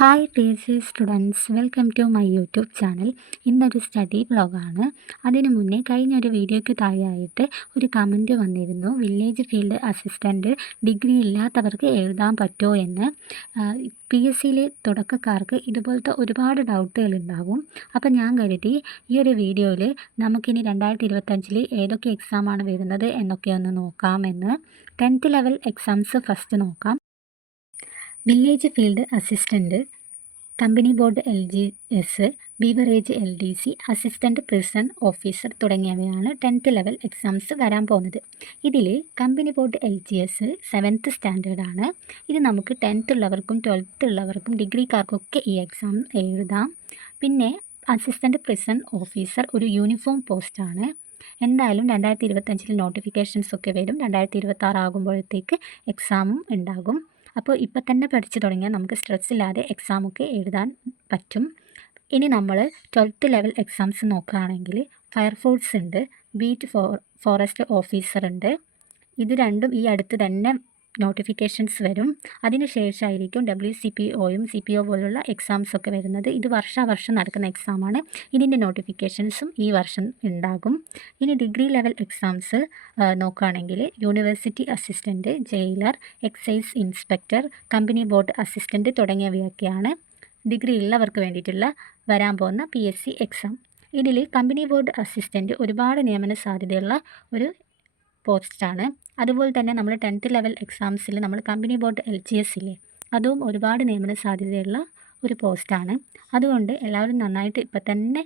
Hi dear students, welcome to my YouTube channel. ഇന്നൊരു study വ്ലോഗാണ്. അതിനു മുന്നേ കഴിഞ്ഞൊരു വീഡിയോയ്ക്ക് താഴെയായിട്ട് ഒരു കമൻറ്റ് വന്നിരുന്നു, വില്ലേജ് ഫീൽഡ് അസിസ്റ്റൻറ്റ് ഡിഗ്രി ഇല്ലാത്തവർക്ക് എഴുതാൻ പറ്റുമോ എന്ന്. PSCയിലെ തുടക്കക്കാർക്ക് ഇതുപോലത്തെ ഒരുപാട് ഡൗട്ടുകളുണ്ടാകും. അപ്പോൾ ഞാൻ കരുതി ഈ ഒരു വീഡിയോയിൽ നമുക്കിനി 2025 ഏതൊക്കെ എക്സാമാണ് വരുന്നത് എന്നൊക്കെ ഒന്ന് നോക്കാമെന്ന്. 10th ലെവൽ എക്സാംസ് ഫസ്റ്റ് നോക്കാം. Village field assistant, company board LGS, beverage LDC, assistant prison officer തുടങ്ങിയവയാണ് 10th ലെവൽ എക്സാംസ് വരാൻ പോകുന്നത്. ഇതിൽ കമ്പനി ബോർഡ് LGS 7th സ്റ്റാൻഡേർഡാണ്. ഇത് നമുക്ക് 10th ഉള്ളവർക്കും 12th ഉള്ളവർക്കും ഡിഗ്രിക്കാർക്കൊക്കെ ഈ എക്സാം എഴുതാം. പിന്നെ അസിസ്റ്റൻറ്റ് പ്രിസൺ ഓഫീസർ ഒരു യൂണിഫോം പോസ്റ്റാണ്. എന്തായാലും 2025 നോട്ടിഫിക്കേഷൻസ് ഒക്കെ വരും. 2026 ആകുമ്പോഴത്തേക്ക് എക്സാമും ഉണ്ടാകും. അപ്പോൾ ഇപ്പം തന്നെ പഠിച്ചു തുടങ്ങിയാൽ നമുക്ക് സ്ട്രെസ് ഇല്ലാതെ എക്സാമൊക്കെ എഴുതാൻ പറ്റും. ഇനി നമ്മൾ 12th ലെവൽ എക്സാംസ് നോക്കുകയാണെങ്കിൽ ഫയർഫോഴ്സ് ഉണ്ട്, ബീറ്റ് ഫോറസ്റ്റ് ഓഫീസർ ഉണ്ട്. ഇത് രണ്ടും ഈ അടുത്ത് തന്നെ നോട്ടിഫിക്കേഷൻസ് വരും. അതിന് ശേഷമായിരിക്കും WCPOയും CPO പോലുള്ള എക്സാംസൊക്കെ വരുന്നത്. ഇത് വർഷാവർഷം നടക്കുന്ന എക്സാമാണ്. ഇതിൻ്റെ നോട്ടിഫിക്കേഷൻസും ഈ വർഷം ഉണ്ടാകും. ഇനി ഡിഗ്രി ലെവൽ എക്സാംസ് നോക്കുകയാണെങ്കിൽ university assistant, jailer, excise inspector, company board assistant തുടങ്ങിയവയൊക്കെയാണ് ഡിഗ്രി ഉള്ളവർക്ക് വേണ്ടിയിട്ടുള്ള വരാൻ പോകുന്ന PSC എക്സാം. ഇതിൽ കമ്പനി ബോർഡ് അസിസ്റ്റൻറ്റ് ഒരുപാട് നിയമന സാധ്യതയുള്ള ഒരു പോസ്റ്റാണ്. അതുപോലെ തന്നെ നമ്മൾ 10th ലെവൽ എക്സാംസിൽ നമ്മൾ കമ്പനി ബോർഡ് LGS ഇല്ലേ, അതും ഒരുപാട് നിയമന സാധ്യതയുള്ള ഒരു പോസ്റ്റാണ്. അതുകൊണ്ട് എല്ലാവരും നന്നായിട്ട് ഇപ്പം തന്നെ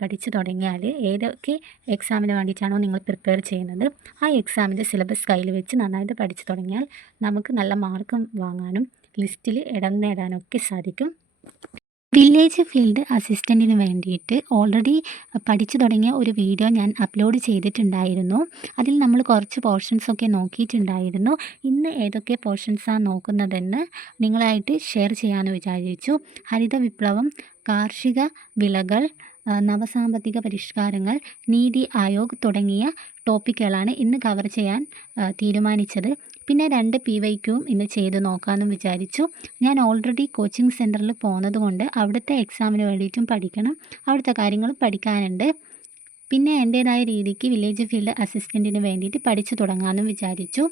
പഠിച്ചു തുടങ്ങിയാൽ ഏതൊക്കെ എക്സാമിന് വേണ്ടിയിട്ടാണോ നിങ്ങൾ പ്രിപ്പയർ ചെയ്യുന്നത് ആ എക്സാമിൻ്റെ സിലബസ് കയ്യിൽ വെച്ച് നന്നായിട്ട് പഠിച്ചു തുടങ്ങിയാൽ നമുക്ക് നല്ല മാർക്കും വാങ്ങാനും ലിസ്റ്റിൽ ഇടം നേടാനൊക്കെ സാധിക്കും. വില്ലേജ് ഫീൽഡ് അസിസ്റ്റൻറ്റിന് വേണ്ടിയിട്ട് ഓൾറെഡി പഠിച്ചു തുടങ്ങിയ ഒരു വീഡിയോ ഞാൻ അപ്ലോഡ് ചെയ്തിട്ടുണ്ടായിരുന്നു. അതിൽ നമ്മൾ കുറച്ച് പോർഷൻസൊക്കെ നോക്കിയിട്ടുണ്ടായിരുന്നു. ഇന്ന് ഏതൊക്കെ പോർഷൻസാണ് നോക്കുന്നതെന്ന് നിങ്ങളായിട്ട് ഷെയർ ചെയ്യാമെന്ന് വിചാരിച്ചു. ഹരിത വിപ്ലവം, കാർഷിക വിളകൾ, നവസാമ്പത്തിക പരിഷ്കാരങ്ങൾ, നീതി ആയോഗ് തുടങ്ങിയ ടോപ്പിക്കുകളാണ് ഇന്ന് കവർ ചെയ്യാൻ തീരുമാനിച്ചത്. പിന്നെ 2 PYQവും ഇന്ന് ചെയ്ത് നോക്കാമെന്നും വിചാരിച്ചു. ഞാൻ ഓൾറെഡി കോച്ചിങ് സെൻറ്ററിൽ പോകുന്നത് കൊണ്ട് അവിടുത്തെ എക്സാമിന് വേണ്ടിയിട്ടും പഠിക്കണം, അവിടുത്തെ കാര്യങ്ങളും പഠിക്കാനുണ്ട്. പിന്നെ എൻ്റേതായ രീതിക്ക് വില്ലേജ് ഫീൽഡ് അസിസ്റ്റൻറ്റിന് വേണ്ടിയിട്ട് പഠിച്ചു തുടങ്ങാമെന്നും വിചാരിച്ചു.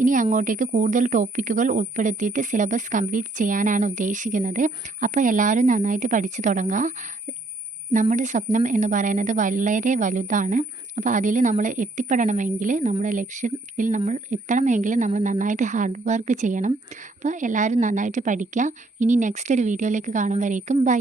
ഇനി അങ്ങോട്ടേക്ക് കൂടുതൽ ടോപ്പിക്കുകൾ ഉൾപ്പെടുത്തിയിട്ട് സിലബസ് കംപ്ലീറ്റ് ചെയ്യാനാണ് ഉദ്ദേശിക്കുന്നത്. അപ്പോൾ എല്ലാവരും നന്നായിട്ട് പഠിച്ചു തുടങ്ങുക. നമ്മുടെ സ്വപ്നം എന്ന് പറയുന്നത് വളരെ വലുതാണ്. അപ്പോൾ അതിൽ നമ്മൾ എത്തിപ്പെടണമെങ്കിൽ, നമ്മുടെ ലക്ഷ്യത്തിൽ നമ്മൾ എത്തണമെങ്കിൽ നമ്മൾ നന്നായിട്ട് ഹാർഡ് വർക്ക് ചെയ്യണം. അപ്പോൾ എല്ലാവരും നന്നായിട്ട് പഠിക്കുക. ഇനി നെക്സ്റ്റ് ഒരു വീഡിയോയിലേക്ക് കാണും വരേക്കും ബൈ.